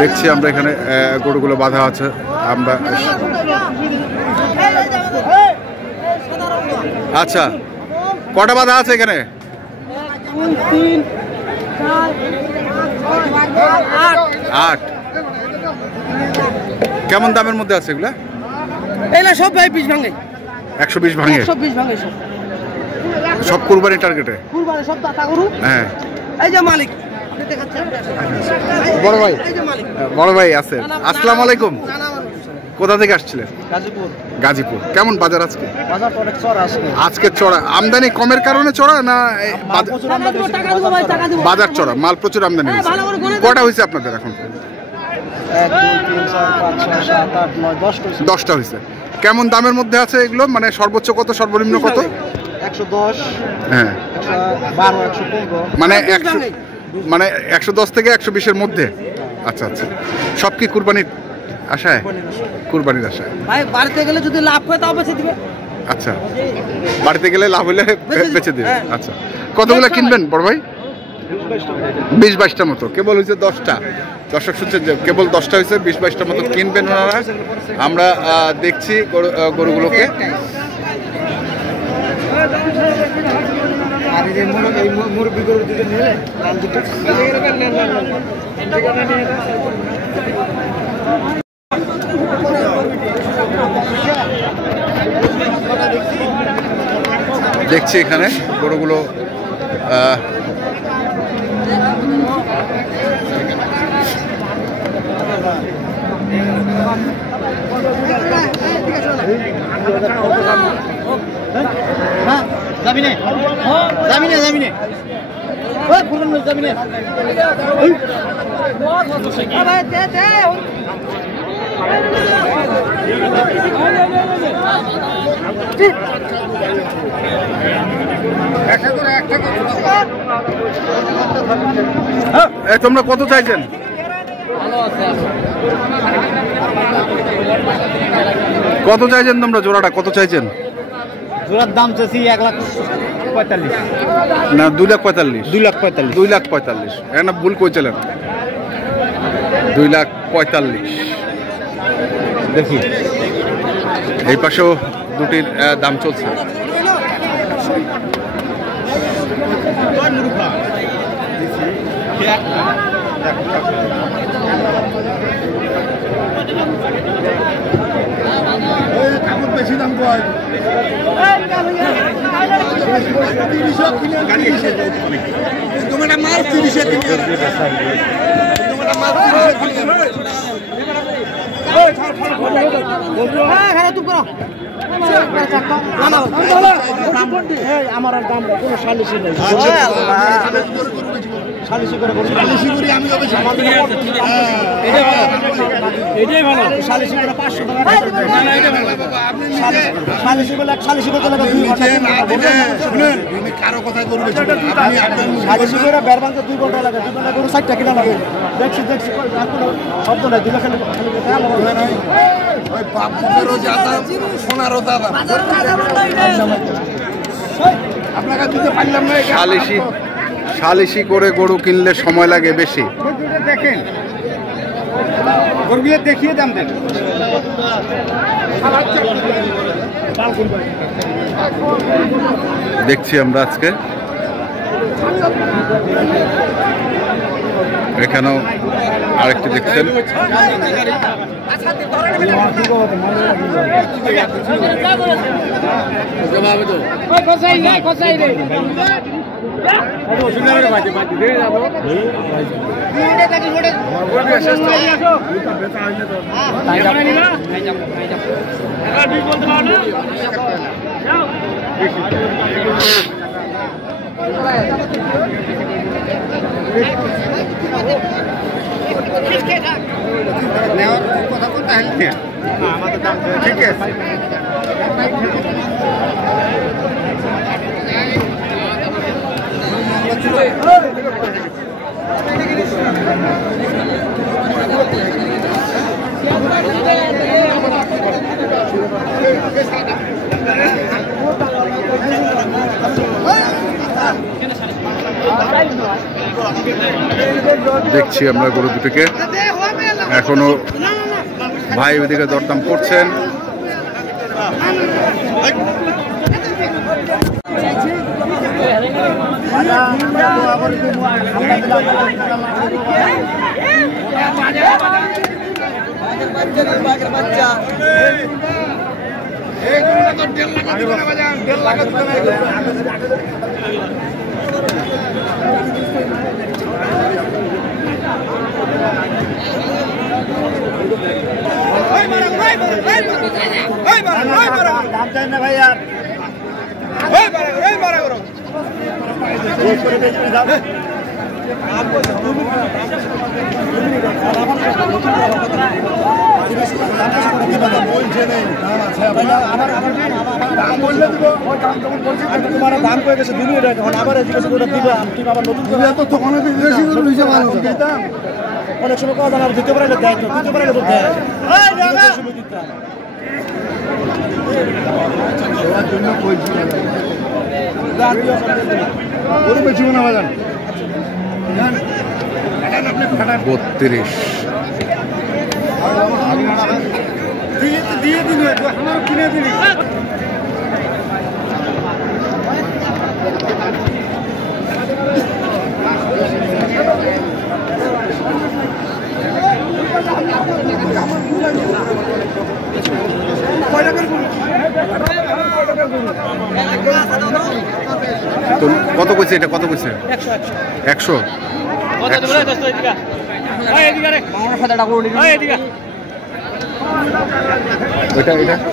দেখছি আমরা এখানে গরুগুলো বাঁধা আছে। আমরা আচ্ছা, কটা বাঁধা আছে এখানে? 8। কেমন দামের মধ্যে আছে এগুলা? সব 20 ভাঙে, 120 ভাঙে, 120 ভাঙে সব কুরবানি টার্গেটে। কুরবানি সব দাতা গরু। হ্যাঁ, এই যে মালিক বড় ভাই, বড় ভাই আছে। আসসালামু আলাইকুম। কোথা থেকে আসছিলেন? গাজীপুর। গাজীপুর। কেমন বাজার আজকে? বাজার তো অনেক চড়া আজকে। আজকে চড়া, আমদানি কমের কারণে চড়া না বাজার চড়া? মাল প্রচুর আমদানি হয়েছে। কটা হয়েছে আপনাদের এখন? 1 2 3 4 5 6 7 8 9 10টা হয়েছে। কেমন দামের মধ্যে আছে এগুলো? মানে সর্বোচ্চ কত, সর্বনিম্ন কত? 110। হ্যাঁ, 112 115। মানে 110 থেকে 120 এর মধ্যে। আচ্ছা আচ্ছা, সব কি কুরবানির আশায়? কুরবানির আশায়। ভাই বাড়িতে গেলে যদি লাভ হয় তাও বেচে দিবে। আচ্ছা, বাড়িতে গেলে লাভ হলে বেচে দিবে। আচ্ছা, কতগুলো কিনবেন বড় ভাই? 20-22টার মতো। কেবল হয়েছে 10টা। দর্শক শুনছেন যে কেবল 10টা হয়েছে, 20-22টার মতো কিনবেন ওনারা। আমরা দেখছি গরুগুলোকে। দেখছি এখানে গরুগুলো জামিনে জামিনে জামিনে ওই ফুলন জামিনে ভাই দে দে তোমরা কত চাইছেন? কত চাইছেন তোমরা? জোড়াটা কত চাইছেন? জোড়ার দাম চাইছি 1,45,000 না 2,45,000। 2,45,000 2,45,000। না ভুল কইছিলেন, 2,45,000। দেখি এই পাশেও দুটির দাম চলছে। বেশি দাম কয় তোমার মাল 30 আমার দাম কোনো সালিশি নেই। সালিশি করে আমি এটাই ভালো। সালিশি করে 500 টাকা। সালিশি করে সালিশি করতে লাগে 2 ঘন্টা। শুনেন কারো কথা করবে সালিশি করে বেরবানতে 2 ঘন্টা লাগে। 2 ঘন্টা করে 60 টাকা লাগে। দেখছি শব্দ নাই দিলে খালি ওই বাপ মুখেরও জাদা সোনারও দাদা আপনাকে দিতে পারলাম না। সালিশি করে গরু কিনলে সময় লাগে বেশি। দেখেন গরুগুলো দেখিয়ে দাম দেন। দেখছি আমরা আজকে এখানেও আরেকটি দেখছেন। কথা বলতে হ্যাঁ আমাদের দাম ঠিক আছে। দেখছি আমরা গরু দুটিকে, এখনো ভাই ওইদিকে দরদাম করছেন। দাম করে গেছে আবার অনেক সময় কথা দিতে পারে না, দেয় দিতে পারে না। 32 দিয়ে দিন আমার কিনে দিন। তো কত কইছে এটা, কত কইছে? 100 এটা এটা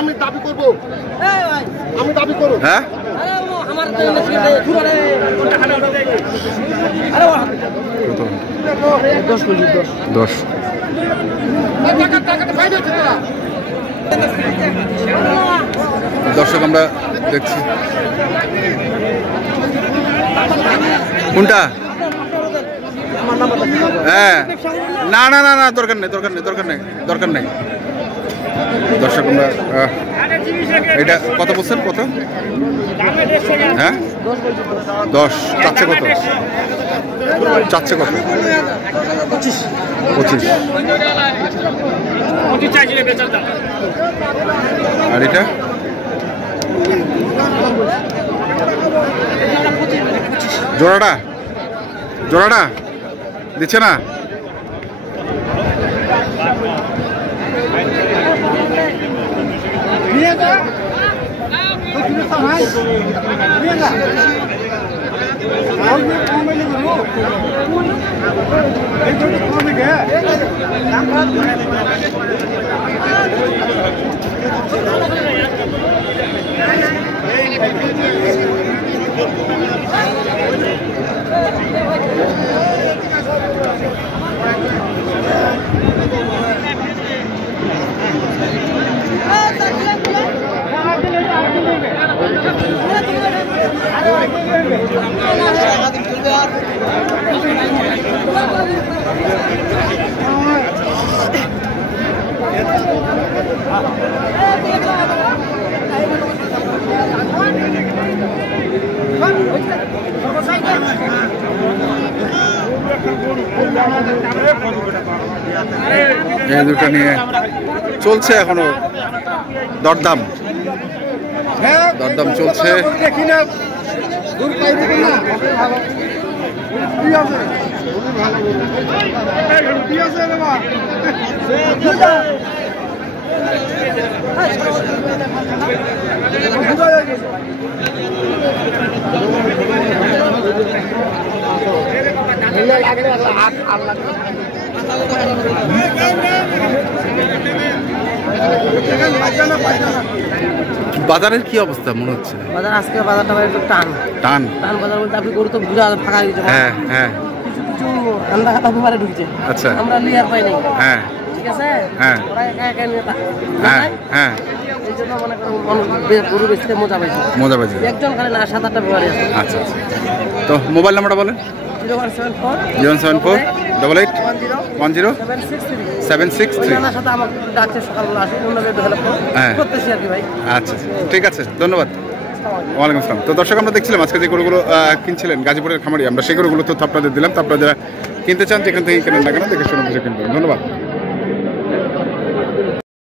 আমি দাবি করবো, আমি দাবি করবো। হ্যাঁ দশ। দর্শক আমরা দেখছি কোনটা। হ্যাঁ না না না না দরকার নেই, দরকার নেই, দরকার নেই, দরকার নেই। দর্শক আমরা এটা কত বলছেন, কত? হ্যাঁ 10 চাচ্ছে কত? চাচ্ছে কত? 25। আর এটা জোড়াটা, জোড়াটা দিচ্ছে না। এই দুটো নিয়ে চলছে এখনো দরদাম, দরদাম চলছে। বাজারের কি অবস্থা মনে হচ্ছে? বাজার আজকে বাজারটা একটু টান টান টান বাজার বলতে আপনি গরু তো বুঝা ফাঁকা গেছে। হ্যাঁ হ্যাঁ কিছু আন্দা খাতা বিমারে ঢুকছে। আচ্ছা আমরা লিয়ার পাই নাই। হ্যাঁ ঠিক আছে হ্যাঁ ওরা একা একা নিয়ে হ্যাঁ হ্যাঁ এই জন্য মনে করুন মানুষ গরু বেচতে মজা পাইছে। মজা পাইছে। একজন খালি না 7-8টা ব্যাপারী আছে। আচ্ছা আচ্ছা। তো মোবাইল নাম্বারটা বলেন। 0174 074 88 10 763 763। ওনার সাথে আমাকে ডাকছে সকালবেলা আসে ওনাদের হেল্প হ্যাঁ। করতেছি আর কি ভাই। আচ্ছা ঠিক আছে, ধন্যবাদ। ওয়ালাইকুম আসসালাম। তো দর্শক, আমরা দেখছিলাম আজকে যে গরুগুলো কিনছিলেন গাজীপুরের খামারি, আমরা সেই গরুগুলো তথ্য আপনাদের দিলাম। তো আপনারা যারা কিনতে চান যেখান থেকে কেনেন না কেন দেখে শুনে বুঝে কিনবেন। ধন্যবাদ।